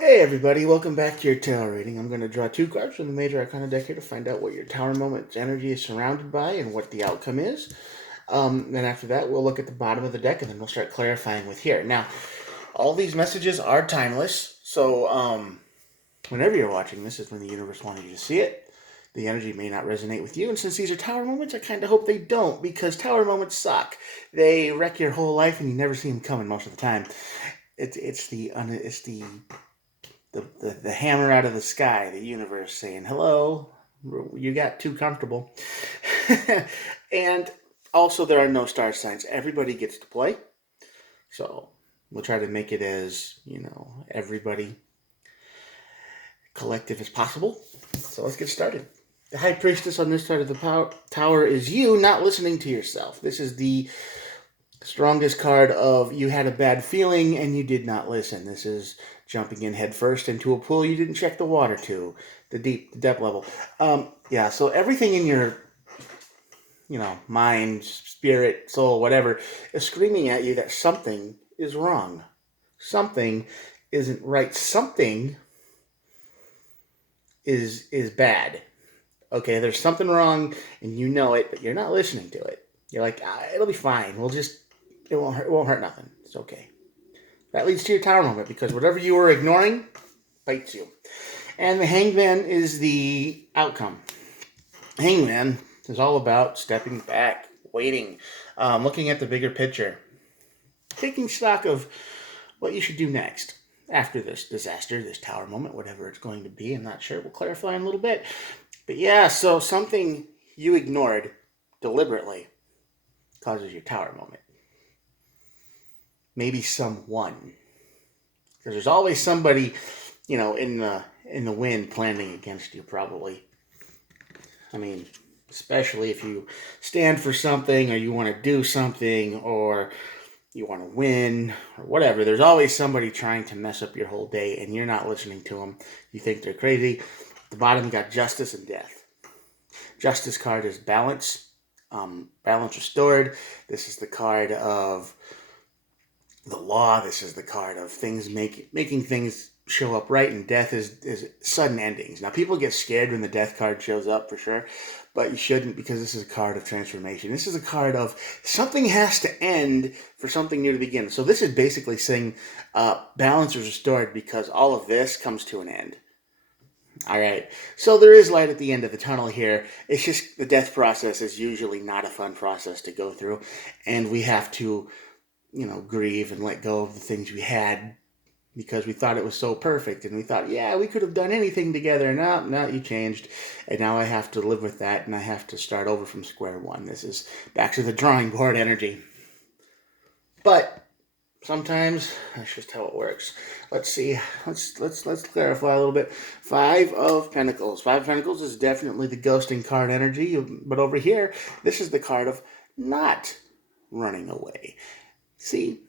Hey everybody, welcome back to your tarot reading. I'm going to draw two cards from the Major Arcana deck here to find out what your Tower Moment's energy is surrounded by and what the outcome is. Then after that, we'll look at the bottom of the deck and then we'll start clarifying with here. Now, all these messages are timeless, so whenever you're watching this is when the universe wanted you to see it. The energy may not resonate with you, and since these are Tower Moments, I kind of hope they don't, because Tower Moments suck. They wreck your whole life and you never see them coming most of the time. It's the hammer out of the sky, the universe saying, hello, you got too comfortable. And also, there are no star signs. Everybody gets to play. So we'll try to make it as, everybody collective as possible. So let's get started. The High Priestess on this side of the tower is you not listening to yourself. This is the strongest card of you had a bad feeling and you did not listen. This is jumping in head first into a pool you didn't check the water to, the depth level. So everything in your, mind, spirit, soul, whatever, is screaming at you that something is wrong. Something isn't right. Something is bad. Okay, there's something wrong and you know it, but you're not listening to it. You're like, it'll be fine. It won't hurt nothing. It's okay. That leads to your Tower Moment, because whatever you were ignoring bites you. And the Hangman is the outcome. Hangman is all about stepping back, waiting, looking at the bigger picture, taking stock of what you should do next after this disaster, this Tower Moment, whatever it's going to be. I'm not sure. We'll clarify in a little bit. But yeah, so something you ignored deliberately causes your Tower Moment. Maybe someone, because there's always somebody, in the wind planning against you, probably. I mean, especially if you stand for something or you want to do something or you want to win or whatever. There's always somebody trying to mess up your whole day and you're not listening to them. You think they're crazy. At the bottom, you got Justice and Death. Justice card is balance. Balance restored. This is the card of the law. This is the card of things making things show up right, and death is sudden endings. Now, people get scared when the death card shows up, for sure, but you shouldn't, because this is a card of transformation. This is a card of something has to end for something new to begin. So this is basically saying balance is restored because all of this comes to an end. All right, so there is light at the end of the tunnel here. It's just the death process is usually not a fun process to go through, and we have to grieve and let go of the things we had because we thought it was so perfect, and we thought, yeah, we could have done anything together. No, you changed, and now I have to live with that, and I have to start over from square one. This is back to the drawing board energy. But sometimes that's just how it works. Let's see. Let's clarify a little bit. Five of Pentacles. Five of Pentacles is definitely the ghosting card energy, but over here, this is the card of not running away. See,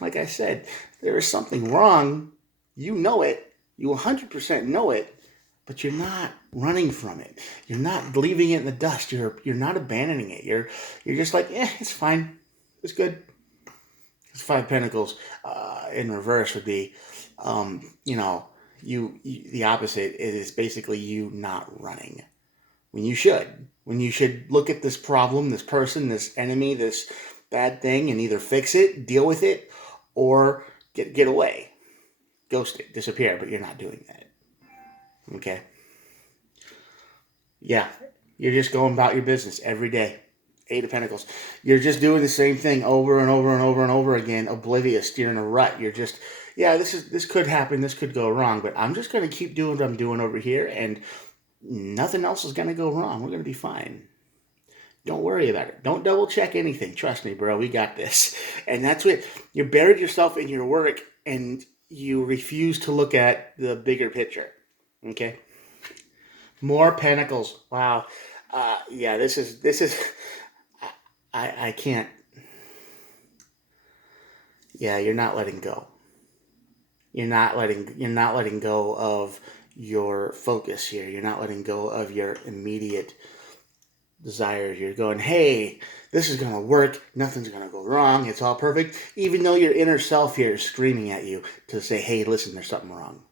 like I said, there is something wrong. You know it. You 100% know it, but you're not running from it. You're not leaving it in the dust. You're not abandoning it. You're just like, it's fine. It's good. It's Five Pentacles in reverse would be, you the opposite. It is basically you not running when you should. When you should look at this problem, this person, this enemy, this bad thing, and either fix it, deal with it, or get away, ghost it, disappear. But you're not doing that. Okay. Yeah, you're just going about your business every day. Eight of Pentacles. You're just doing the same thing over and over and over and over again, oblivious. You're in a rut. You're just, this could happen. This could go wrong, but I'm just going to keep doing what I'm doing over here, and nothing else is going to go wrong. We're going to be fine. Don't worry about it. Don't double check anything. Trust me, bro. We got this. And that's what you buried yourself in your work, and you refuse to look at the bigger picture. Okay. More Pentacles. Wow. This is. I can't. Yeah, you're not letting go. You're not letting go of your focus here. You're not letting go of your immediate desires. You're going, hey, this is going to work. Nothing's going to go wrong. It's all perfect. Even though your inner self here is screaming at you to say, hey, listen, there's something wrong.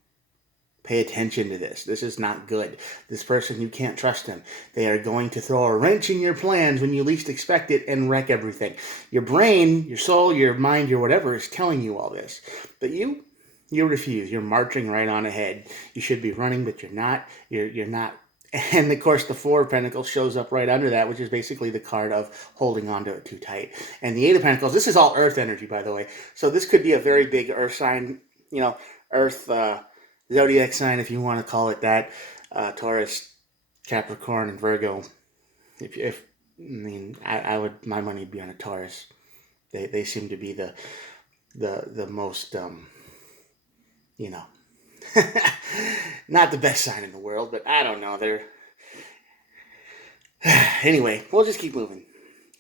Pay attention to this. This is not good. This person, you can't trust them. They are going to throw a wrench in your plans when you least expect it and wreck everything. Your brain, your soul, your mind, your whatever is telling you all this. But you refuse. You're marching right on ahead. You should be running, but you're not. You're not. And of course, the Four of Pentacles shows up right under that, which is basically the card of holding on to it too tight. And the Eight of Pentacles, this is all Earth energy, by the way. So this could be a very big Earth sign, Earth zodiac sign, if you want to call it that. Taurus, Capricorn, and Virgo. I would, my money would be on a Taurus. They seem to be the most, not the best sign in the world, but I don't know. They're anyway. We'll just keep moving.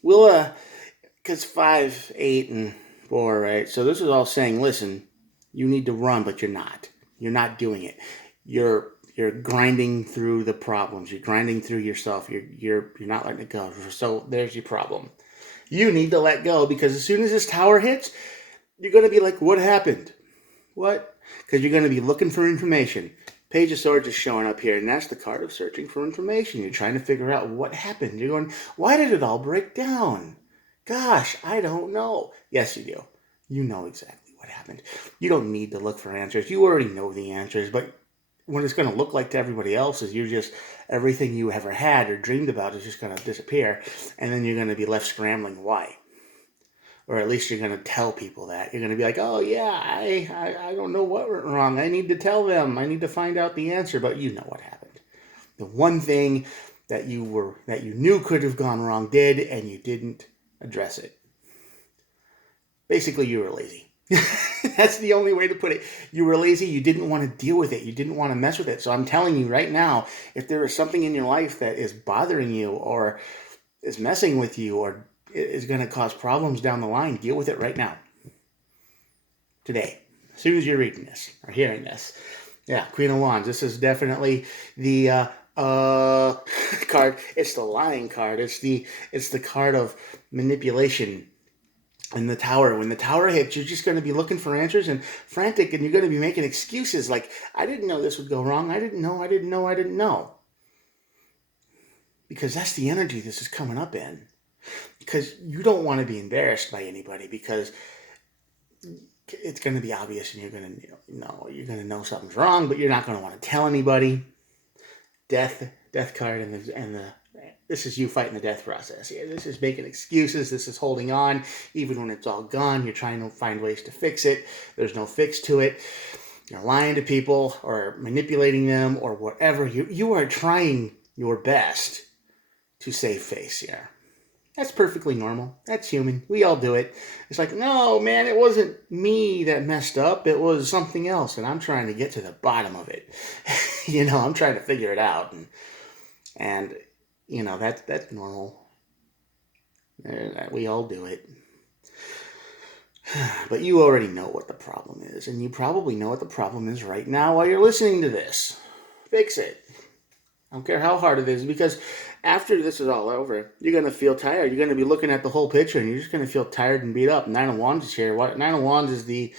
Because 5, 8, and 4, right? So this is all saying, listen, you need to run, but you're not. You're not doing it. You're grinding through the problems. You're grinding through yourself. You're not letting it go. So there's your problem. You need to let go, because as soon as this tower hits, you're going to be like, what happened? What? Because you're going to be looking for information. Page of Swords is showing up here, and that's the card of searching for information. You're trying to figure out what happened. You're going, why did it all break down? Gosh, I don't know. Yes, you do. You know exactly what happened. You don't need to look for answers. You already know the answers, but what it's going to look like to everybody else is everything you ever had or dreamed about is just going to disappear, and then you're going to be left scrambling why. Or at least you're going to tell people that. You're going to be like, oh, yeah, I don't know what went wrong. I need to tell them. I need to find out the answer. But you know what happened. The one thing that you knew could have gone wrong did, and you didn't address it. Basically, you were lazy. That's the only way to put it. You were lazy. You didn't want to deal with it. You didn't want to mess with it. So I'm telling you right now, if there is something in your life that is bothering you or is messing with you or is going to cause problems down the line, deal with it right now. Today. As soon as you're reading this or hearing this. Yeah, Queen of Wands. This is definitely the card. It's the lying card. It's the card of manipulation. And the tower, when the tower hits, you're just going to be looking for answers and frantic, and you're going to be making excuses like, I didn't know this would go wrong. I didn't know. Because that's the energy this is coming up in. Because you don't want to be embarrassed by anybody, because it's going to be obvious and you're going to know something's wrong, but you're not going to want to tell anybody. Death card, and this is you fighting the death process. Yeah, this is making excuses. This is holding on. Even when it's all gone, you're trying to find ways to fix it. There's no fix to it. You're lying to people or manipulating them or whatever. You are trying your best to save face here. That's perfectly normal. That's human. We all do it. It's like, no, man, it wasn't me that messed up. It was something else, and I'm trying to get to the bottom of it. I'm trying to figure it out, and that's normal. We all do it. But you already know what the problem is, and you probably know what the problem is right now while you're listening to this. Fix it. I don't care how hard it is, because after this is all over, you're going to feel tired. You're going to be looking at the whole picture, and you're just going to feel tired and beat up. Nine of Wands is here. Nine of Wands is the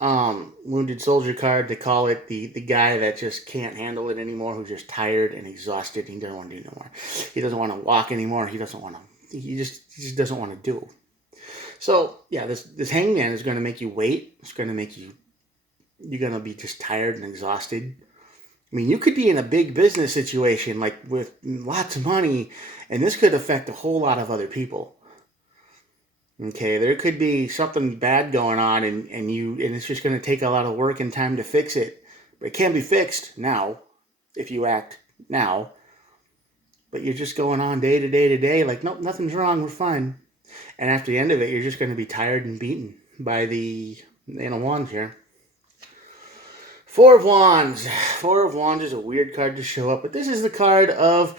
wounded soldier card. They call it the guy that just can't handle it anymore, who's just tired and exhausted. And he doesn't want to do no more. He doesn't want to walk anymore. He just doesn't want to do. So, yeah, this hangman is going to make you wait. It's going to make you're going to be just tired and exhausted. I mean, you could be in a big business situation, like with lots of money, and this could affect a whole lot of other people. Okay, there could be something bad going on, and it's just going to take a lot of work and time to fix it. But it can be fixed now, if you act now. But you're just going on day to day to day, like, nope, nothing's wrong, we're fine. And after the end of it, you're just going to be tired and beaten by the Eight of Wands here. Four of Wands. Four of Wands is a weird card to show up, but this is the card of,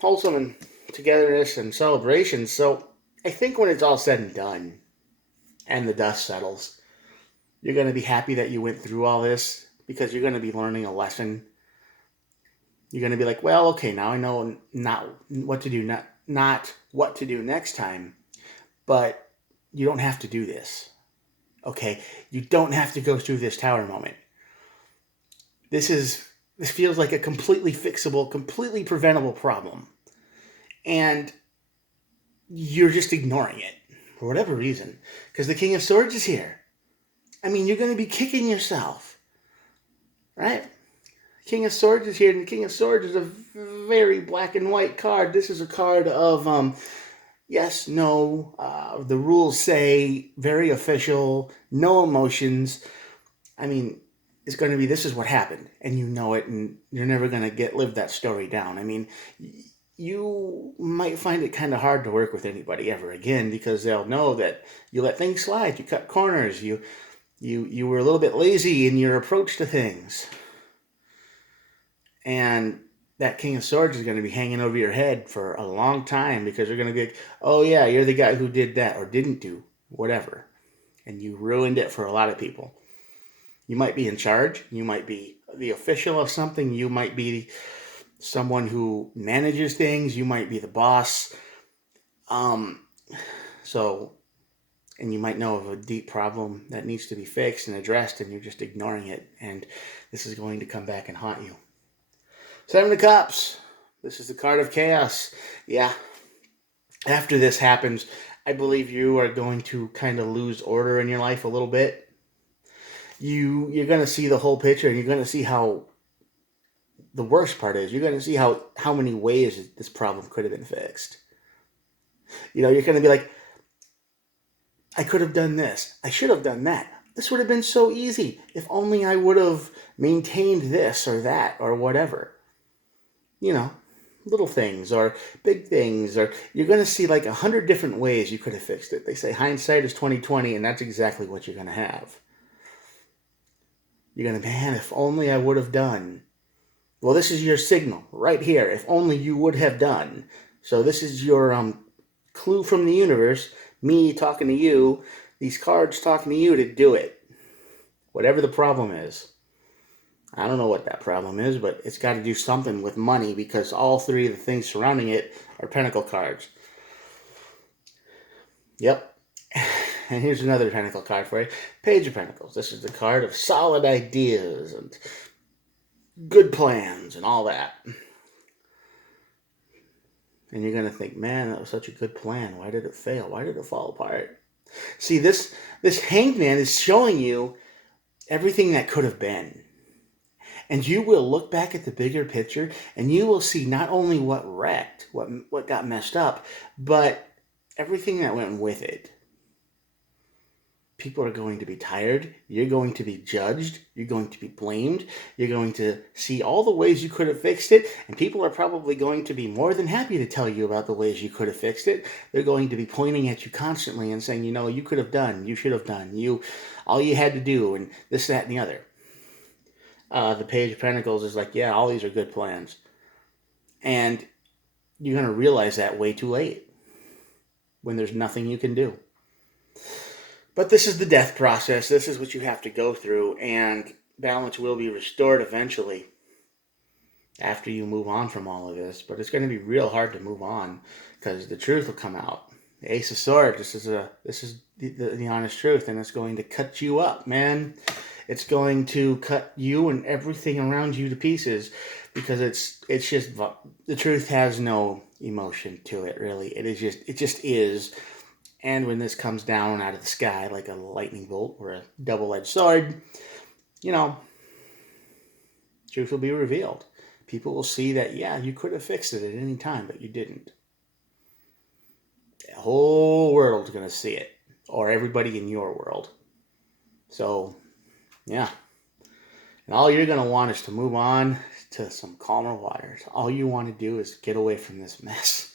wholesome and togetherness and celebration. So I think when it's all said and done and the dust settles, you're going to be happy that you went through all this, because you're going to be learning a lesson. You're going to be like, well, okay, now I know not what to do, not what to do next time, but you don't have to do this. Okay, you don't have to go through this tower moment. This feels like a completely fixable, completely preventable problem, and you're just ignoring it for whatever reason, because the King of Swords is here. I mean, you're going to be kicking yourself, right? King of Swords is here, and the King of Swords is a very black and white card. This is a card of yes, no. The rules say very official, no emotions. I mean, it's going to be this is what happened, and you know it, and you're never going to live that story down. I mean, you might find it kind of hard to work with anybody ever again because they'll know that you let things slide, you cut corners, you were a little bit lazy in your approach to things, and that King of Swords is going to be hanging over your head for a long time because they're going to be like, oh yeah, you're the guy who did that or didn't do whatever, and you ruined it for a lot of people. You might be in charge, you might be the official of something, you might be someone who manages things, you might be the boss. And you might know of a deep problem that needs to be fixed and addressed, and you're just ignoring it, and this is going to come back and haunt you. Seven of Cups. This is the card of chaos. Yeah. After this happens, I believe you are going to kind of lose order in your life a little bit. You're going to see the whole picture, and you're going to see how the worst part is. You're going to see how many ways this problem could have been fixed. You're going to be like, I could have done this. I should have done that. This would have been so easy if only I would have maintained this or that or whatever. Little things or big things, or you're going to see like 100 different ways you could have fixed it. They say hindsight is 20/20, and that's exactly what you're going to have. You're going to, man, if only I would have done. Well, this is your signal right here. If only you would have done. So this is your clue from the universe, me talking to you, these cards talking to you to do it. Whatever the problem is. I don't know what that problem is, but it's got to do something with money because all three of the things surrounding it are Pentacle cards. Yep. And here's another Pentacle card for you. Page of Pentacles. This is the card of solid ideas and good plans and all that. And you're going to think, man, that was such a good plan. Why did it fail? Why did it fall apart? See, this Hanged Man is showing you everything that could have been. And you will look back at the bigger picture and you will see not only what wrecked, what got messed up, but everything that went with it. People are going to be tired. You're going to be judged. You're going to be blamed. You're going to see all the ways you could have fixed it. And people are probably going to be more than happy to tell you about the ways you could have fixed it. They're going to be pointing at you constantly and saying, you could have done, you should have done, all you had to do, and this, that, and the other. The Page of Pentacles is like, yeah, all these are good plans. And you're going to realize that way too late when there's nothing you can do. But this is the death process. This is what you have to go through, and balance will be restored eventually after you move on from all of this. But it's going to be real hard to move on because the truth will come out. The Ace of Swords, this is the honest truth, and it's going to cut you up, man. It's going to cut you and everything around you to pieces because it's just, the truth has no emotion to it, really. It just is. And when this comes down out of the sky like a lightning bolt or a double-edged sword, truth will be revealed. People will see that, yeah, you could have fixed it at any time, but you didn't. The whole world's going to see it, or everybody in your world. So, yeah. And all you're going to want is to move on to some calmer waters. All you want to do is get away from this mess.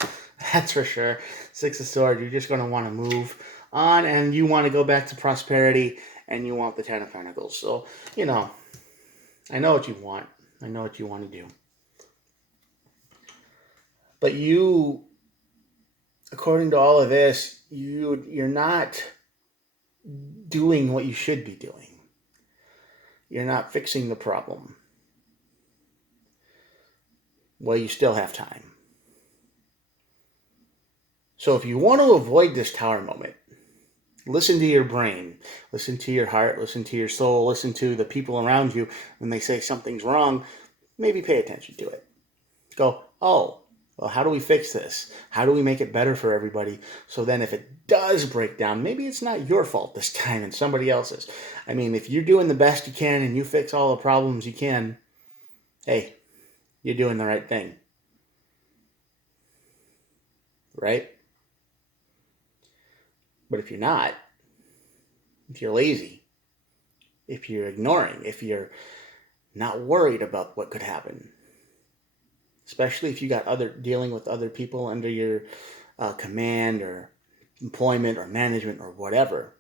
That's for sure. Six of Swords, you're just going to want to move on, and you want to go back to prosperity, and you want the Ten of Pentacles. So, I know what you want. I know what you want to do. But you, according to all of this, you're not doing what you should be doing. You're not fixing the problem. well, you still have time. So if you want to avoid this tower moment, listen to your brain, listen to your heart, listen to your soul, listen to the people around you when they say something's wrong. Maybe pay attention to it. Go, oh, well, how do we fix this? How do we make it better for everybody? So then if it does break down, maybe it's not your fault this time and somebody else's. I mean, if you're doing the best you can and you fix all the problems you can, hey, you're doing the right thing. Right? But if you're not, if you're lazy, if you're ignoring, if you're not worried about what could happen, especially if you got dealing with other people under your command or employment or management or whatever,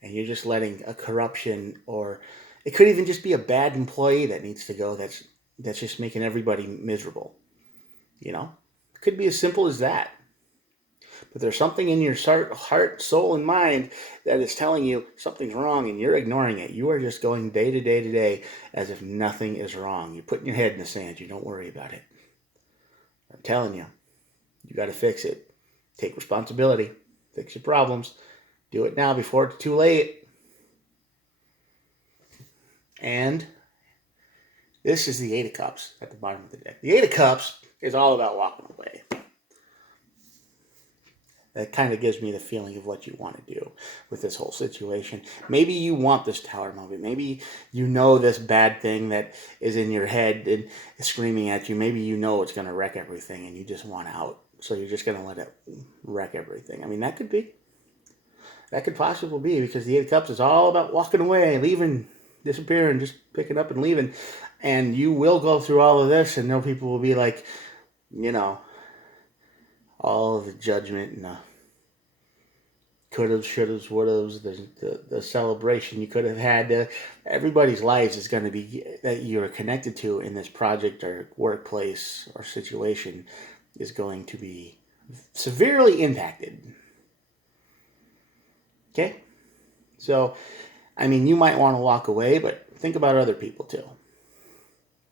and you're just letting a corruption, or it could even just be a bad employee that needs to go, that's just making everybody miserable. It could be as simple as that. But there's something in your heart, soul, and mind that is telling you something's wrong, and you're ignoring it. You are just going day to day to day as if nothing is wrong. You're putting your head in the sand. You don't worry about it. I'm telling you, you got to fix it. Take responsibility. Fix your problems. Do it now before it's too late. And this is the Eight of Cups at the bottom of the deck. The Eight of Cups is all about walking away. That kind of gives me the feeling of what you want to do with this whole situation. Maybe you want this tower moment. Maybe you know this bad thing that is in your head and is screaming at you. Maybe you know it's going to wreck everything and you just want out. So you're just going to let it wreck everything. I mean, that could be. That could possibly be, because the Eight of Cups is all about walking away, leaving, disappearing, just picking up and leaving. And you will go through all of this, and no people will be like, all of the judgment and the couldas, shouldas, wouldas, the celebration you could have had. Everybody's lives is going to be, that you're connected to in this project or workplace or situation, is going to be severely impacted. Okay? So, I mean, you might want to walk away, but think about other people too.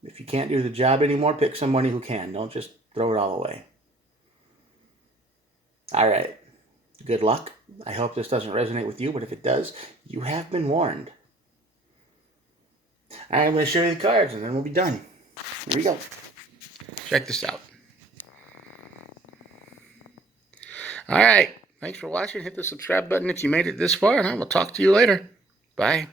If you can't do the job anymore, pick somebody who can. Don't just throw it all away. All right. Good luck. I hope this doesn't resonate with you, but if it does, you have been warned. All right, I'm going to show you the cards, and then we'll be done. Here we go. Check this out. All right. Thanks for watching. Hit the subscribe button if you made it this far, and I will talk to you later. Bye.